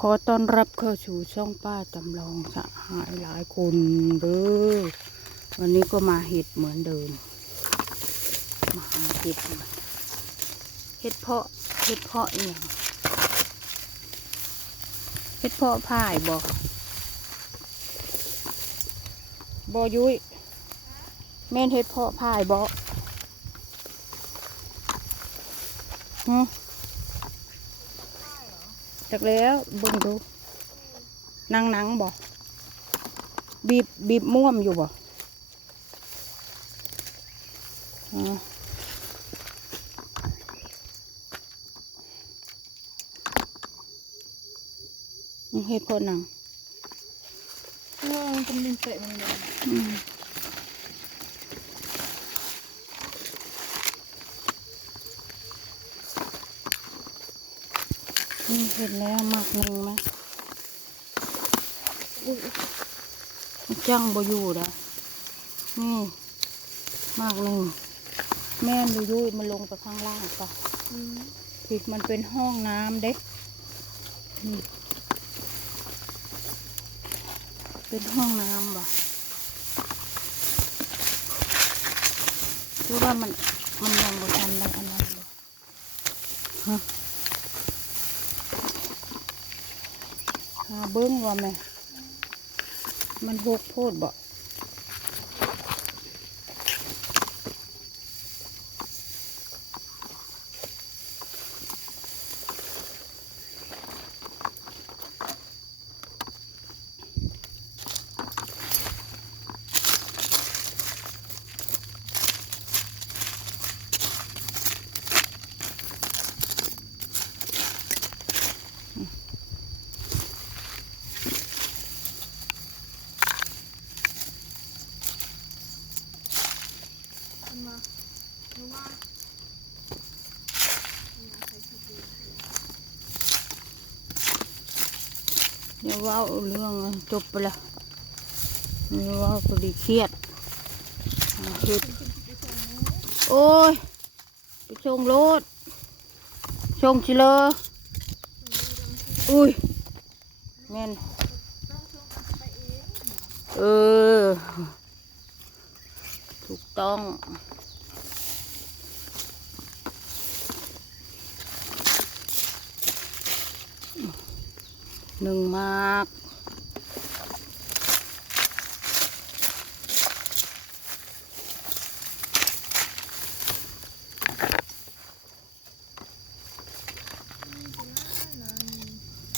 ขอต้อนรับเข้าสู่ช่องป้าจำลองสหายหลายคนเด้อวันนี้ก็มาเห็ดเหมือนเดิม มาหาเห็ดเห็ดเพาะเห็ดเพาะอหย่างเห็ดเพาะพ่ายบอกบอยุ้ยแม่นเห็ดเพาะพ่ายบอกฮึ จากแล้วเบิ่งดูนั่งนังบอกบีบบีบม่วมอยู่บ่อ๋อเฮ็ดเพอหนังเออเป็นดินเตะมันเลย อืมนี่ เห็นแล้วมากหนึ่งไหมมันจังบ่อยู่แล้วนี่มากหนึ่งแม่นบ่อยู่มันลงไปข้างล่างก่อนผิดมันเป็นห้องน้ำเด็กนี่เป็นห้องน้ำบ่คือว่ามันมันยังบ่ทันได้อันนั้นบ่ฮะหา เบิ้งว่าแม่ มันหกโพดบ่ วเว่าเรื่องจบไปแล้วเดี๋ยวเว่าพอดีเครียดหาเฮ็ดโอ้ย ไปชงรถชงชิเลออุ้ยแม่นเออ ถูกต้อง หนึ่งมาก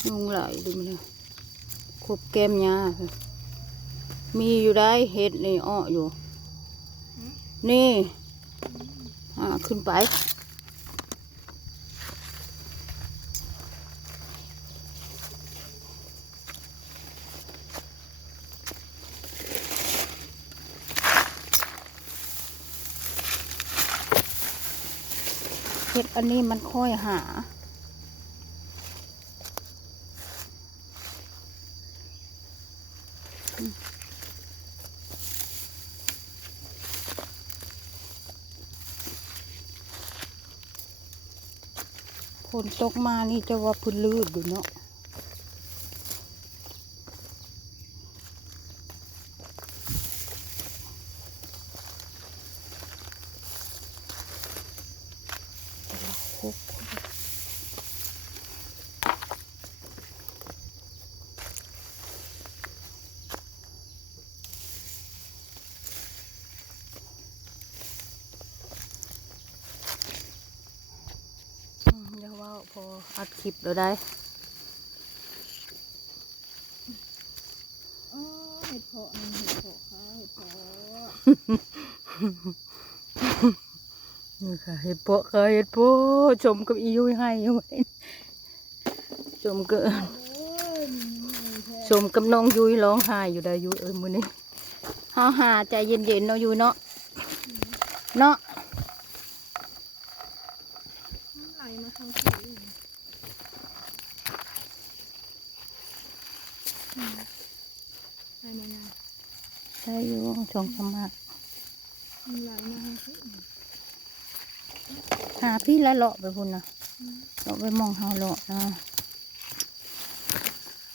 ยุงไหลดูมันเลยคบแก้มยามีอยู่ได้เห็ดนี่อ้ออยู่ นี่ อ่า ขึ้นไป เห็ดอันนี้มันค่อยหา ฝนตกมานี่จะว่าพื้นลื่นอยู่เนาะ อัดคลิปแล้วได้อ๋อเห็ดเพาะเห็ดเพาะค่ะเห็ดเพาะนี่ค่ะเห็ดโปะค่ะเห็ดโปะชมกับอียุ้ยให้ยู่ไว้ชมกับโอ้ยนี่แท้ชมกับน้องยุ้ยร้องไห้อยู่ได้ยุ้ยเอ้ยมือนี้ฮ่าหาใจเย็นๆเนาะยุ้ยเนาะเนาะไหลมาทางผิวอืมไหลมาไง ใช่อยู่ชงสมามันไหลมาทางผิวหาพี่ละเลาะไปพุ่นนะเลาะไปมองเฮาเลาะนะ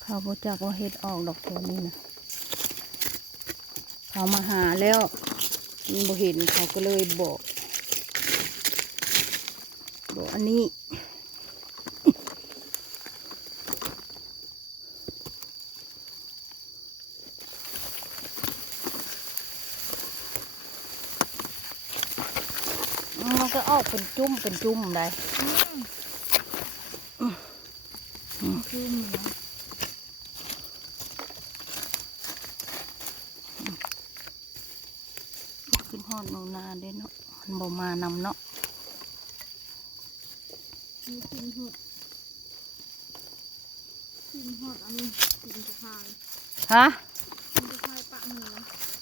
เขาบอจักว่าเฮ็ดออกดอกตัวนี้นะเขามาหาแล้วมันบ่เห็นเขาก็เลยบอกบอกอันนี้ ก็ออกเป็นจุ่มเป็นจุ่มได้คือเหมือนขึ้นหอดนูนาเด้เนาะมันบ่มานำเนาะกินหดกินหดอันนี้กินกระพายฮะกินกระพายปะเหนือ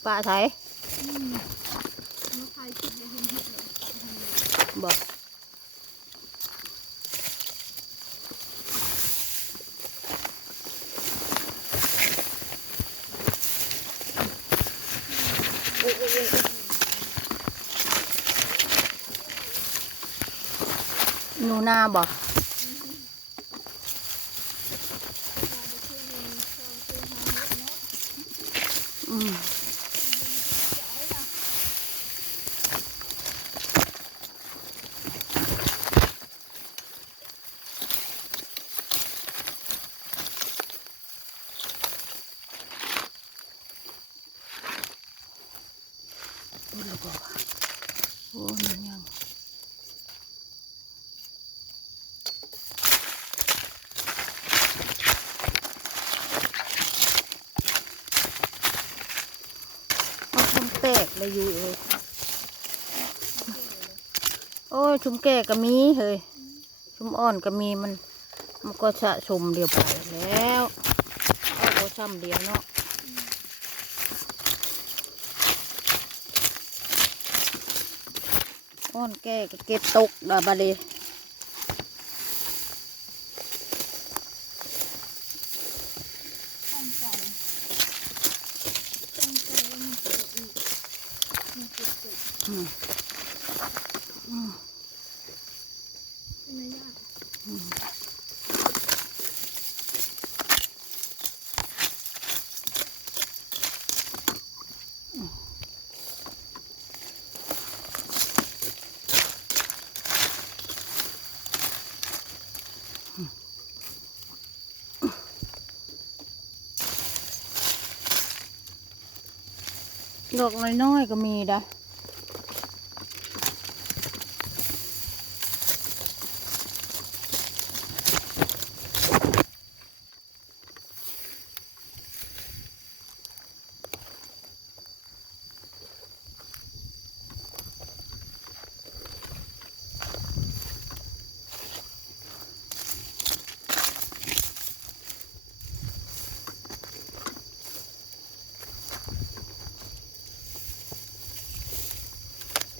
ปลาไทยอืมมาพายคิดเลยเห็นเห็ดเลยปะเหนือ บอกหนูนาบอกอืม โอ้ยบอกว่าโอ้ยมันยังเอาชุม ลยอยู่เอ้ยโอ้ยชุมแก่ก็มีเฮ้ยชุมอ่อนก็มีมันมันก็สะสมเดียวไปแล้วเอาโบซ้ำเดียวเนาะอ่อนแก่ก็เก็บตกดาบาเด ตั้งใจตั้งใจว่ามันจะอีกมันจะเกิ ดอกน้อยๆก็มีด้ะ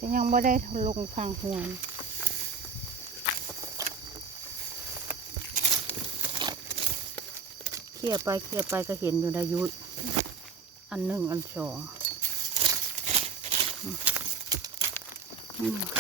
แต่ยังไม่ได้ลงฟางหวงเขี่ยไปเขี่ยไปก็เห็นอยู่ได้ยุยอันหนึ่งอันสองอืม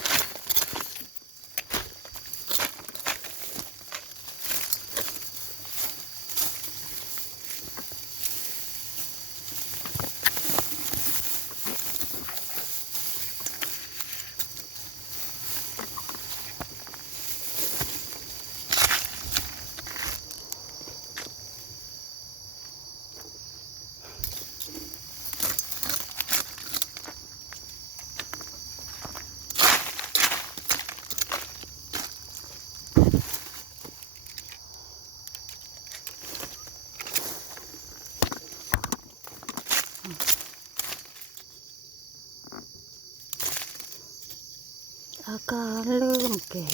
อาการเริ่มแก่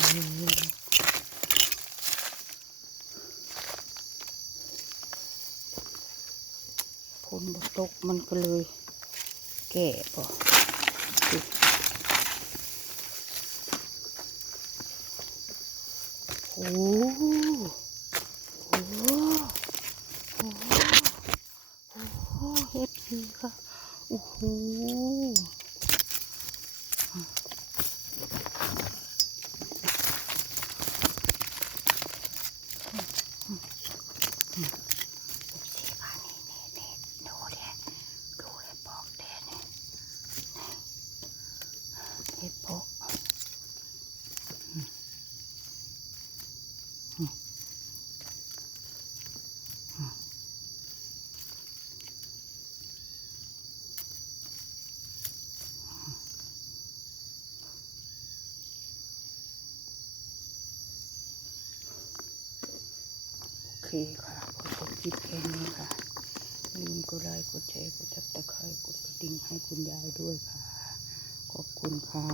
ฝนบ่ตกมันก็เลยแก่ป่ะโอ้โหโอ้โหโอ้โหโอ้โหเฮ็ดดีค่ะโอ้โห ค่ะขอจบคลิปแค่นี้ค่ะอย่าลืมกดไลค์กดแชร์กดจับตะไคร้กดกระดิ่งให้คุณยายด้วยค่ะ ขอบคุณค่ะ